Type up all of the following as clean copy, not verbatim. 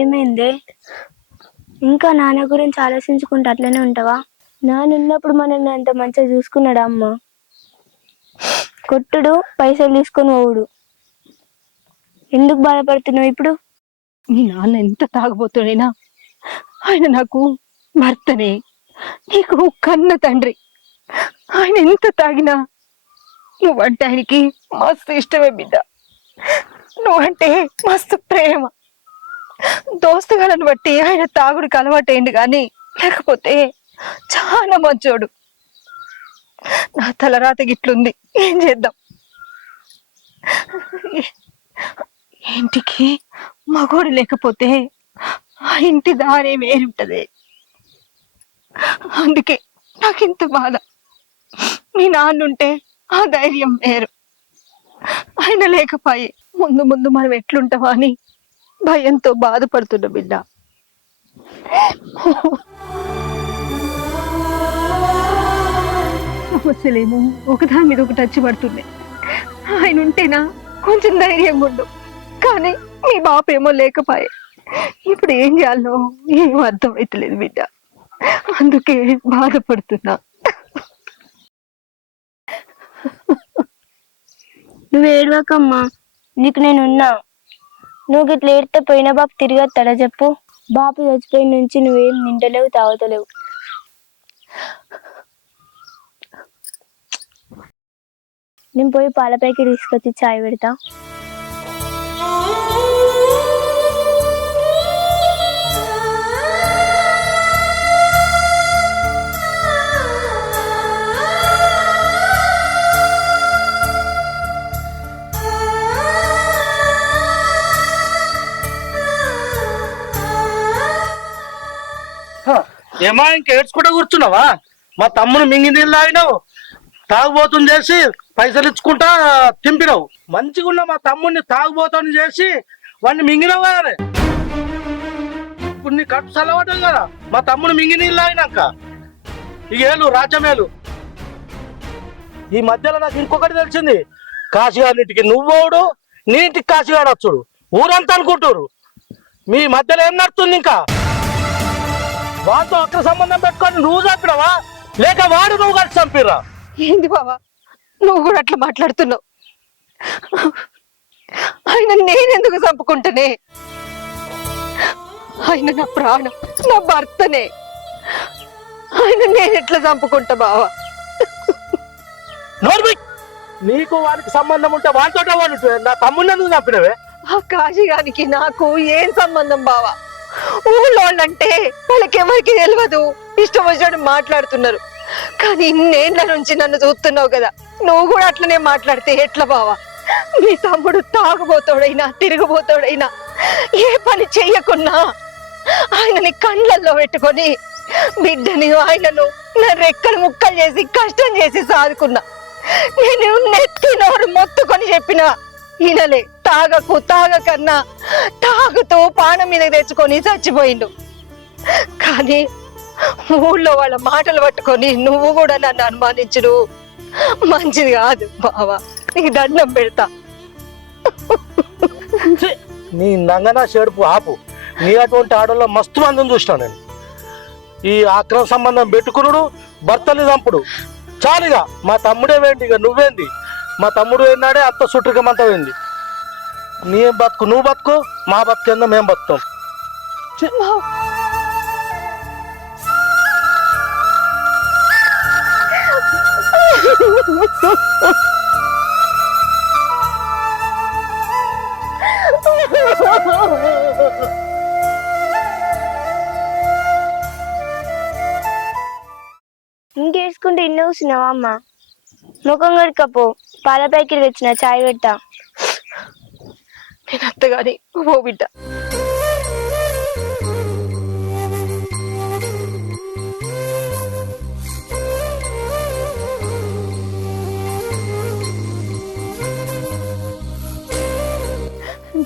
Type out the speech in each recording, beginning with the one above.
ఏమైందే? ఇంకా నాన్న గురించి ఆలోచించుకుంటూ అట్లనే ఉంటావా? నాన్న ఉన్నప్పుడు మనల్ని అంత మంచిగా చూసుకున్నాడా అమ్మ? కొట్టుడు, పైసలు తీసుకొని పోవుడు. ఎందుకు బాధపడుతున్నావు ఇప్పుడు? మీ నాన్న ఎంత తాగబోతుడైనా ఆయన నాకు భర్తనే, నీకు కన్న తండ్రి. ఆయన ఎంత తాగినా నువ్వంటే ఆయనకి మస్తు ఇష్టమే బిడ్డ. నువ్వంటే మస్తు ప్రేమ. దోస్తుగాలను బట్టి ఆయన తాగుడికి అలవాటైంది కానీ లేకపోతే చాలా మంచోడు. నా తలరాత గిట్లుంది, ఏం చేద్దాం? ఇంటికి మగోడు లేకపోతే ఆ ఇంటి దారే వేరుంటది. అందుకే నాకింత బాధ. మీ నాన్నుంటే ఆ ధైర్యం వేరు. ఆయన లేకపోయి ముందు ముందు మనం ఎట్లుంటామా అని భయంతో బాధపడుతున్న బిడ్డ. సమస్యలేమో ఒకదాని మీద ఒకటి వచ్చి పడుతున్నాయి. ఆయన ఉంటేనా కొంచెం ధైర్యంగా ఉండు, కానీ మీ బాపేమో లేకపోయే. ఇప్పుడు ఏం చేయాలో ఏం అర్థమైతలేదు బిడ్డ, అందుకే బాధపడుతున్నా. నువ్వు ఏడవకమ్మా, నీకు నేనున్నా. నువ్వు గిట్ల ఏడితే పోయిన బాపు తిరిగి వస్తాడా చెప్పు? బాపు చచ్చిపోయిన నుంచి నువ్వేం నిండలేవు, తాగుతలేవు. నేను పోయి పాల ప్యాకెట్ తీసుకొచ్చి చాయ్ పెడతా. ఏమా ఇంకా ఏడ్చుకుంటా కూర్చున్నావా? మా తమ్ముడు మింగి నీళ్ళు తాగినావు, తాగుబోతుని చేసి పైసలు ఇచ్చుకుంటా తింపినావు. మంచిగా ఉన్న మా తమ్ముడిని తాగుబోతుని చేసి వాడిని మింగినావు కదా. ఇప్పుడు నీ కట్టు చల్లబడ్డది కదా. మా తమ్ముడు మింగి నీళ్ళు తాగినాక ఇక ఏలు రాజ్యమేలు. ఈ మధ్యలో నాకు ఇంకొకటి తెలిసింది, కాశీగారింటికి నువ్వోడు, నీ ఇంటికి కాశీగాడు వచ్చుడు. ఊరంతా అనుకుంటారు మీ మధ్యలో ఏం నడుతుంది. ఇంకా వాడితో అక్కడ సంబంధం పెట్టుకొని నువ్వు చంపినవా లేక వాడు నువ్వు కలిసి చంపిరా? ఏంది బావా నువ్వు కూడా అట్లా మాట్లాడుతున్నావు? ఆయన నేనెందుకు చంపుకుంటానే? ఆయన నా ప్రాణం, నా భర్తనే. ఆయన నేను ఎట్లా చంపుకుంటా బావా? నోర్మి, నీకు వాడికి సంబంధం ఉంటే వాడితో వాడు నా తమ్ముడిని ఎందుకు చంపినవే? ఆ కాశీగానికి నాకు ఏం సంబంధం బావా? ఊళ్ళో అంటే వాళ్ళకెవరికి తెలియదు, ఇష్టం వచ్చినట్టు మాట్లాడుతున్నారు. కానీ ఇన్నేళ్ల నుంచి నన్ను చూస్తున్నావు కదా, నువ్వు కూడా అట్లనే మాట్లాడితే ఎట్లా బావా? మీ తమ్ముడు తాగుబోతాడైనా తిరుగుబోతాడైనా ఏ పని చెయ్యకున్నా ఆయనని కండ్లల్లో పెట్టుకొని బిడ్డని ఆయనను నా రెక్కలు ముక్కలు చేసి కష్టం చేసి సాదుకున్నా. నేను నెత్తి నోరు మొత్తుకొని చెప్పినా ఈయనలే. తాగకు తాగకన్నా తాగుతూ పానం మీద తెచ్చుకొని చచ్చిపోయిండు. కానీ ఊళ్ళో వాళ్ళ మాటలు పట్టుకొని నువ్వు కూడా నన్ను అనుమానించుడు మంచిది కాదు బావా. నీకు దండం పెడతా. నీ నంగనా చెడుపు ఆపు. నీ అటువంటి ఆడల్లో మస్తు మందిని చూసినా నేను. ఈ ఆక్రమ సంబంధం పెట్టుకున్నాడు, భర్తని చంపుడు చాలుగా. మా తమ్ముడే వేండి, ఇక నువ్వేంది? మా తమ్ముడు ఏందాడే అంత సుట్రికమంతా పోయింది. నీ బతుకు నువ్వు బతుకు, మా బతుకు ఏందో మేము బతుకుతాం. ఇంకేసుకుంటే ఇన్న కూర్చున్నావా అమ్మ? ముఖం కడుకపో, పాల ప్యాకెట్ తెచ్చిన చాయ్ పెడతా. నేను అత్తగాని ఓ బిడ్డ.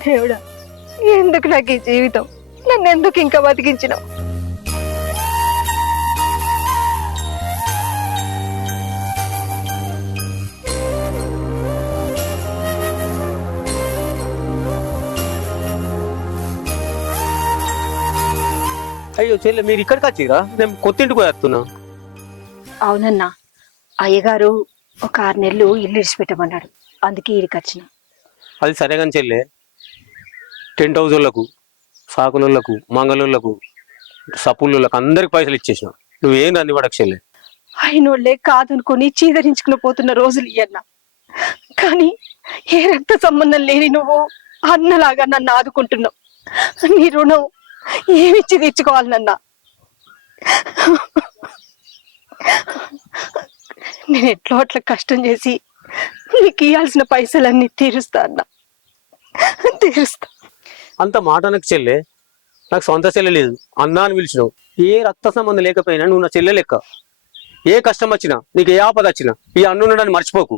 దేవుడా, ఎందుకు నాకు ఈ జీవితం? నన్ను ఎందుకు ఇంకా బతికించినావు? అయ్యో చెల్లె మీరు ఇక్కడికి వచ్చిరా? నేను కొత్త ఇంటికి పోయేస్తున్నా. అవునన్నా, అయ్యగారు ఒక 6 నెలలు ఇల్లు ఇడిచిపెట్టమన్నాడు, అందుకే ఈడికి వచ్చిన. అది సరే కానీ చెల్లె, టెంట్ హౌస్ వాళ్ళకు, సాకులకు, మంగళోళ్ళకు, సపుళ్ళకు అందరికి పైసలు ఇచ్చేసిన. నువ్వేం రంది పడకు చెల్లె. అయినోళ్లే కాదనుకొని చీదరించుకుని పోతున్న రోజులు ఇయ్యన్నా. కానీ ఏ రక్త సంబంధం లేని నువ్వు అన్నలాగా నన్ను ఆదుకుంటున్నావు. నీ రుణం ఏమిచ్చి తీర్చుకోవాలన్నా? నేను ఎట్లో అట్లా కష్టం చేసి నీకు ఇవ్వాల్సిన పైసలన్నీ తీరుస్తా అన్నా, తీరుస్తా. అంత మాట నాకు చెల్లె. నాకు సొంత చెల్లె లేదు, అన్నా అని పిలిచినావు. ఏ రక్త సంబంధం లేకపోయినా నువ్వు నా చెల్లె లెక్క. ఏ కష్టం వచ్చినా, నీకు ఏ ఆపద వచ్చినా ఈ అన్నున్నాడని మర్చిపోకు.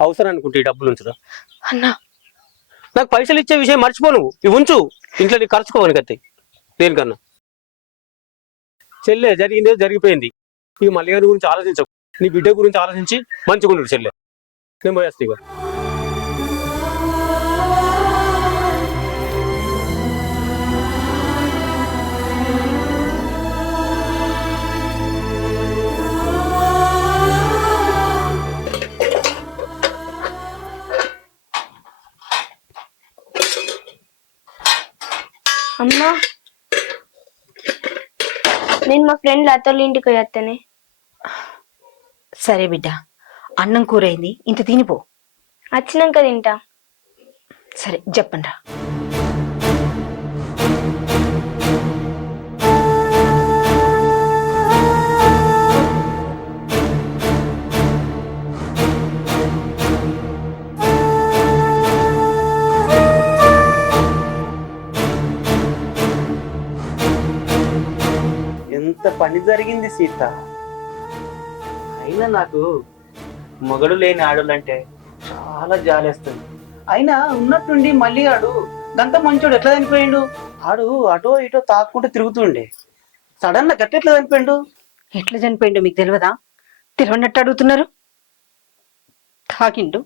అవసరం అనుకుంటే ఈ డబ్బులు ఉంచురా. అన్నా, నాకు పైసలు ఇచ్చే విషయం మర్చిపో. నువ్వు ఇవి ఉంచు, ఇంట్లో నీకు ఖర్చుకోవని కత్తి దేనికన్నా. చెల్లె జరిగిందే జరిగిపోయింది. ఇక మళ్ళీ గారి గురించి ఆలోచించకు. నీ బిడ్డ గురించి ఆలోచించి మంచిగా ఉండు చెల్లె. నేను పోయేస్తా ఇక. అమ్మా, నేను మా ఫ్రెండ్ లతోళ్ళ ఇంటికి పోయేస్తానే. సరే బిడ్డ, అన్నం కూర అయింది, ఇంత తినిపో. వచ్చినాక తింటా. సరే చెప్పండి. ఎంత పని జరిగింది సీత. అయినా నాకు మొగడు లేని ఆడోళ్ళంటే చాలా జాలేస్తుంది. అయినా ఉన్నట్టుండి మళ్ళీ ఆడు గంత మంచోడు ఎట్లా చనిపోయిండు? ఆడు అటో ఇటో తాక్కుంటూ తిరుగుతుండే, సడన్ గా గట్ట ఎట్లా చనిపోయిండు? ఎట్లా చనిపోయిండో మీకు తెలియదా? తెలియనట్టు అడుగుతున్నారు. తాగిండు,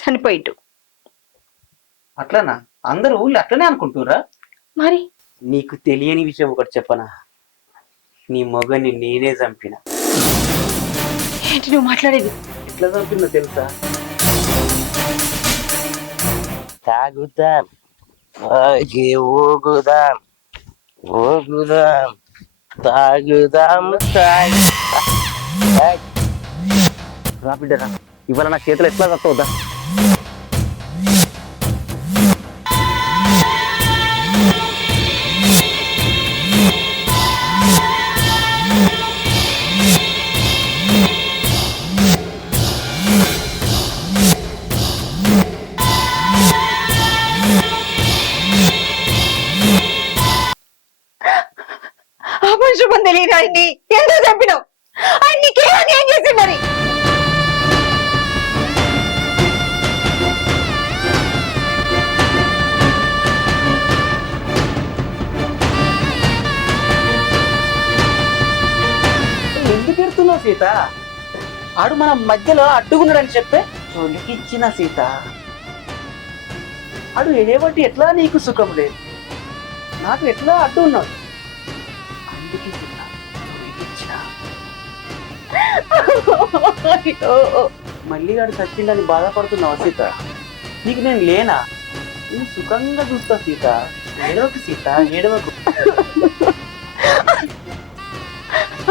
చనిపోయిండు. అట్లనా? అందరూ ఊళ్ళో అట్లనే అనుకుంటురా? మరి నీకు తెలియని విషయం ఒకటి చెప్పనా? నీ మొగని నేనే చంపిన. ఏంటి నువ్వు మాట్లాడేది? ఎట్లా చంపినా తెలుసా? తాగుతాం, ఊగుదాం, ఊగుదాం, తాగుదాం. రా బిడ్డరా, ఇవాళ నా చేతులు ఎట్లా తప్పవుదా? అపశుభం తెలియదు ఆయన్ని ఎందుకు చంపినావు? ఆయన నీకేమని ఏం చేసి మరి? ఎందుకు ఎడుతున్నావు సీత? ఆడు మన మధ్యలో అడ్డుకున్నాడని చెప్పే తొలికిచ్చిన సీత. ఆడు ఏబట్టి ఎట్లా నీకు సుఖం లేదు, నాకు ఎట్లా అడ్డు ఉన్నాడు, అందుకే సీత తొలికిచ్చిన. మళ్ళీ ఆడు చచ్చిందని బాధపడుతున్నావు సీత? నీకు నేను లేనా? నేను సుఖంగా చూస్తా సీత. ఏడవకు సీత, ఏడవకు.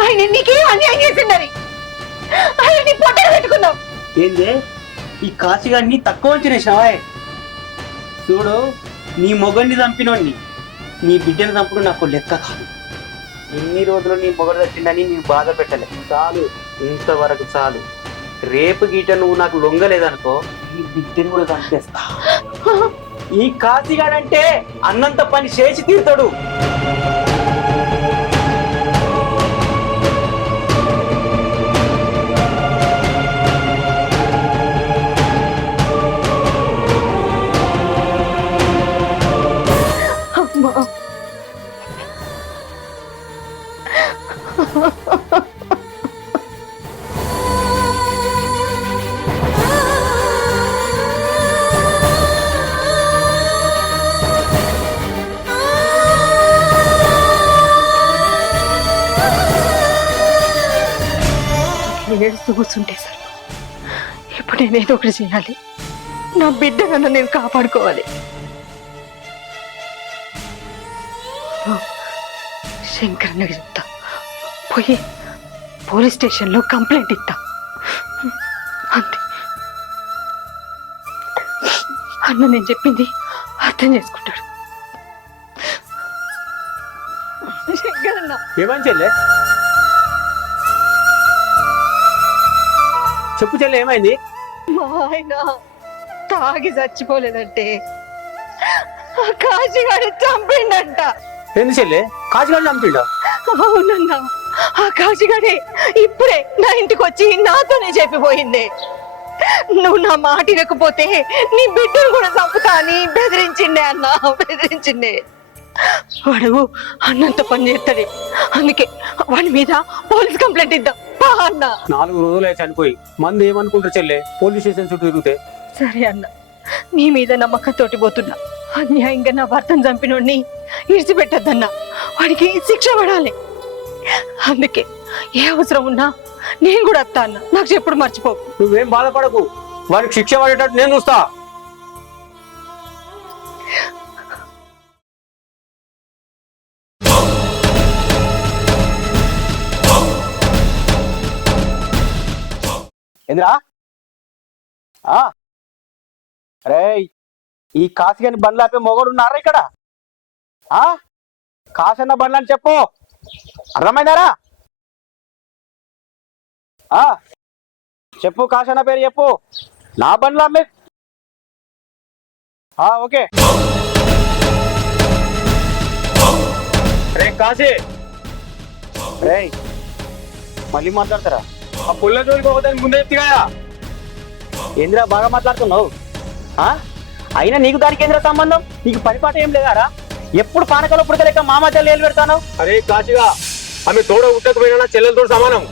ఆయన నీకేం అన్యాయం చేసిందని ఆయన నీ పొట్టలు పెట్టుకున్నావు. ఏందే ఈ కాశీగాడిని తక్కువ అంచనేసినావా? చూడు, నీ మొగడిని చంపినోడిని నీ బిడ్డను చంపుడు నాకు లెక్క కాదు. ఇన్ని రోజులు నీ మొగడు చచ్చిందని నేను బాధ పెట్టలే. చాలు, ఇంతవరకు చాలు. రేపు గీట నువ్వు నాకు లొంగలేదనుకో, ఈ బిడ్డను కూడా చంపేస్తా. ఈ కాశీగాడంటే అన్నంత పని చేసి తీరుతాడు. చూస్తూ కూర్చుంటే సార్ ఇప్పుడు నేను ఏదో ఒకటి చేయాలి. నా బిడ్డనన్నా నేను కాపాడుకోవాలి. శంకరన్నకి చెప్తా, పోయి పోలీస్ స్టేషన్లో కంప్లైంట్ ఇస్తా. అంతే. అన్న నేను చెప్పింది అర్థం చేసుకుంటాడు. శంకరన్న ఏమని చెల్లె? చెప్పు చెల్లె, ఏమైంది? మా ఆయన తాగి చచ్చిపోలేదంటే ఆ కాశీగాడు చంపిండంట. ఎందుకు చెల్లె? కాచిగాడు చంపిండా? అవునన్నా, ఆ కాశీగాడే ఇప్పుడే నా ఇంటికి వచ్చి నాతోనే చెప్పిపోయింది. నువ్వు నా మాట ఇనకపోతే నీ బిడ్డను కూడా చంపుతా అని బెదిరించిండే అన్న, బెదిరించిండే. వాడు అన్నంత పని చేస్తాడే, అందుకే వాడి మీద పోలీస్ కంప్లైంట్ ఇద్దాం అన్న. 4 రోజులు చనిపోయి మంది ఏమనుకుంటారు చెల్లె? పోలీస్ స్టేషన్ చుట్టూ తిరిగితే. సరే అన్న, నీ మీద నమ్మకంతోటి పోతున్నా. అన్యాయంగా నా భర్తను చంపినోడిని ఇడిచిపెట్టద్దన్నా, వాడికి శిక్ష పడాలి. అందుకే ఏ అవసరం ఉన్నా నేను కూడా వస్తా అన్న, నాకు చెప్పుడు మర్చిపో. నువ్వేం బాధపడకు, వారికి శిక్ష పడేటట్టు నేను చూస్తా. ఏంద్రా? అరే, ఈ కాసిగాని బండ్లు ఆపే మొగడు ఉన్నారా ఇక్కడ? కాసన్న బండ్లు అని చెప్పు, అర్థమైందారా? చెప్పు, కాసన్న పేరు చెప్పు. నా బండ్లు అమ్మే. ఓకే. రే కాశీ, రే మళ్ళీ మాట్లాడతారా? ఆ పుల్ల జోలికి పోతాను ముందే చెప్తే కదా. ఏంద్రా బాగా మాట్లాడుతున్నావు? అయినా నీకు దానికి ఏంద్రా సంబంధం? నీకు పనిపాట ఏం లేదారా? ఎప్పుడు పానకాల పుడక లెక్క మా మధ్యలో ఏలు పెడతాను? అరే కాశీగా, ఆమె తోడ ఉట్టకపోయినా చెల్లెలతో సమానం.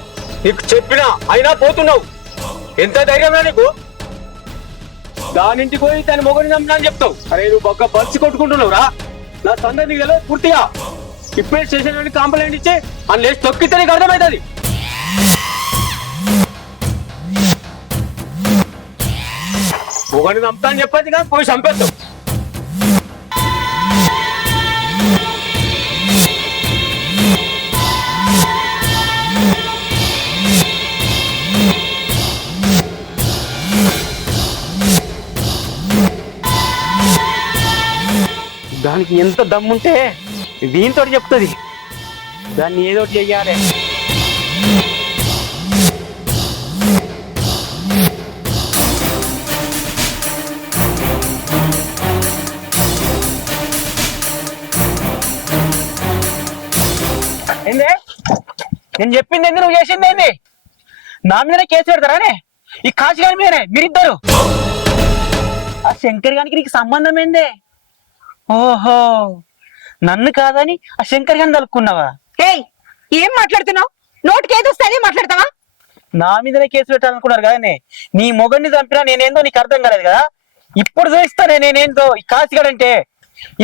నీకు చెప్పినా అయినా పోతున్నావు. ఎంత ధైర్యంగా నీకు? దానింటికి పోయి తన మొగని చంపినా అని చెప్తావు. అరే నువ్వు బాగా బలిసి కొట్టుకుంటున్నావు రా. నా సంగతి నీకు తెలియదు పూర్తిగా. ఇప్పుడే స్టేషన్ కంప్లైంట్ ఇచ్చి అని లేచి తొక్కితే నీకు అర్థమవుతుంది. మొగని చంపుతా అని చెప్పేది కదా, పోయి చంపేస్తావు. దానికి ఎంత దమ్ముంటే దీంతో చెప్తుంది. దాన్ని ఏదో చెయ్యాలి. ఏంది? నేను చెప్పింది ఏంది? నువ్వు చేసింది ఏంది? నా మీదనే కేసు పెడతారానే? ఈ కాశీ గారి మీదనే మీరిద్దరు? ఆ శంకర్ గారికి నీకు సంబంధం ఏందే? ఓహో, నన్ను కాదని ఆ శంకర్ గారిని తలుక్కున్నావా? ఏయ్, ఏం మాట్లాడుతున్నావు? నోటికి ఏదొస్తే అదే మాట్లాడతావా? నా మీదనే కేసు పెట్టాలనుకున్నారు కదనే. నీ మొగడిని చంపినా నేనేందో నీకు అర్థం కాలేదు కదా. ఇప్పుడు చూపిస్తానే నేనేందో ఈ కాశీగాడంటే.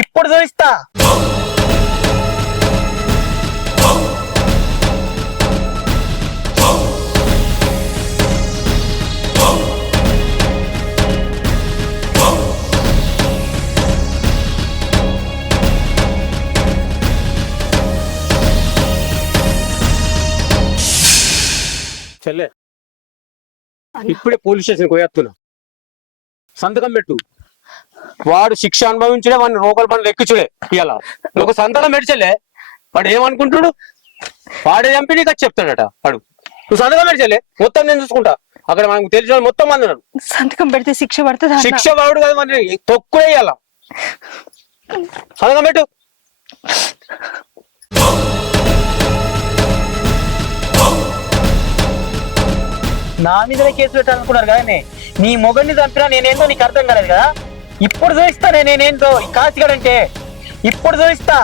ఇప్పుడు చూపిస్తా. చెల్లె, ఇప్పుడే పోలీస్ స్టేషన్ పోయేస్తున్నా. సంతకం పెట్టు. వాడు శిక్ష అనుభవించడే, వాడిని రోకల పనులు ఎక్కించుడే. ఇలా ఒక సంతకం పెట్టి చెల్లె. వాడు ఏమనుకుంటుడు? వాడే చంపి నీకు చెప్తాడట వాడు. నువ్వు సంతకం పెట్టి చెల్లె, మొత్తం నేను చూసుకుంటా. అక్కడ మనకు తెలిసిన మొత్తం మంది ఉన్నారు. సంతకం పెడితే శిక్ష పడుతుంది. శిక్ష వాడు కదా, మరి తొక్కుడే ఇయ్యాల. సంతకం పెట్టు. నా మీదనే కేసు పెట్టాలనుకున్నారు కదనే. నీ మొగడిని చంపినా నేనేందో నీకు అర్థం కాలేదు కదా. ఇప్పుడు చూపిస్తానే నేనేందో ఈ కాశీగాడంటే. ఇప్పుడు చూపిస్తా.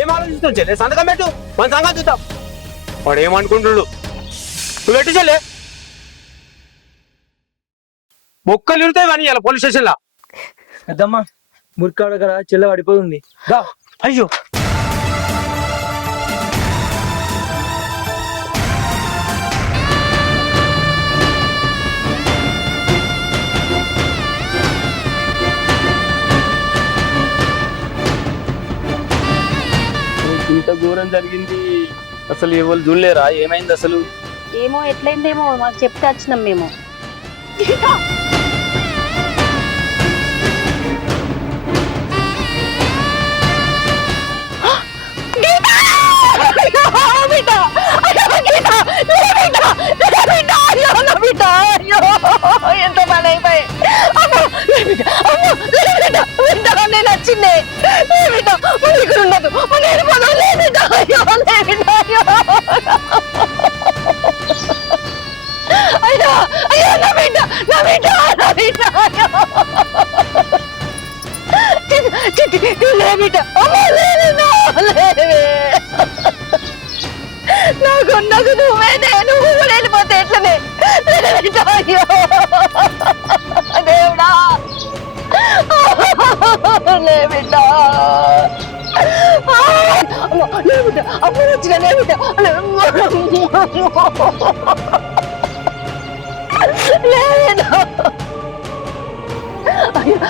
ఏం ఆలోచిస్తావు చెల్లె? సంతకం పెట్టు, మన సంగతి చూద్దాం. వాడు ఏమనుకుంటున్నాడు? నువ్వు పెట్టు చెల్లె. మొక్కలు ఇరుతాయి కానీ ఇలా పోలీస్ స్టేషన్ లా. పెద్దమ్మ, మురికాడ కదా చెల్ల పడిపోయింది. జరిగింది అసలు ఎవరు చూడలేరా ఏమైంది అసలు ఏమో ఎట్లయిందేమో మాకు చెప్తే వచ్చినాం మేము ఎంత పని అయిపోయి నేను వచ్చిందే ఇక్కడ ఉండదు నేను పదం లేదు అయ్యో అయ్యో నా బిడ్డ నా బిడ్డ నా బిడ్డ లే బిడ్డ అమ్మో లేదు నాకున్నది నువ్వేనే నువ్వు కూడా వెళ్ళిపోతే ఎట్లనే అయ్యో దేవుడా లే బిడ్డ లే బిడ్డ అమ్మ వచ్చిన లే బిడ్డ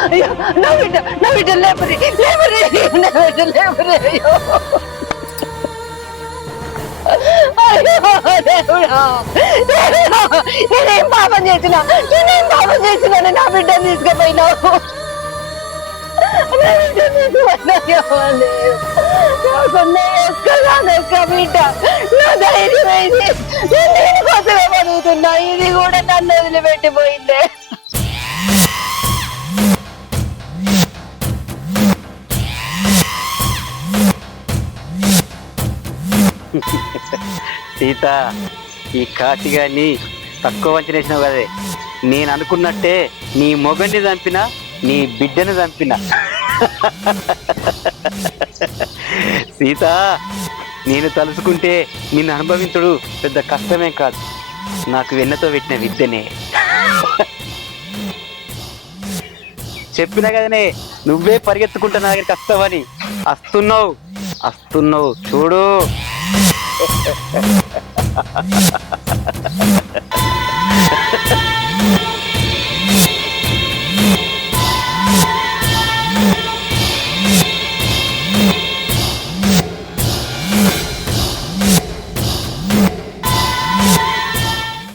అయ్యో నా బిడ్డ లేపరి అయ్యో నేనేం పాపం చేసిన నా బిడ్డను తీసుకుపోయినావు బిడ్డ నా ధైర్యం అయింది నేను కోసమే బతుకుతున్నా ఇది కూడా నన్ను వదిలిపెట్టిపోయిందే సీత ఈ కాశీగాన్ని తక్కువ వంచనేసినావు కదే నేను అనుకున్నట్టే నీ మొగన్ని చంపినా నీ బిడ్డను చంపినా సీత నేను తలుసుకుంటే నిన్ను అనుభవించుడు పెద్ద కష్టమేం కాదు నాకు వెన్నతో పెట్టిన విద్యనే చెప్పినా కదనే నువ్వే పరిగెత్తుకుంటా నా దగ్గరికి వస్తావని వస్తున్నావు చూడు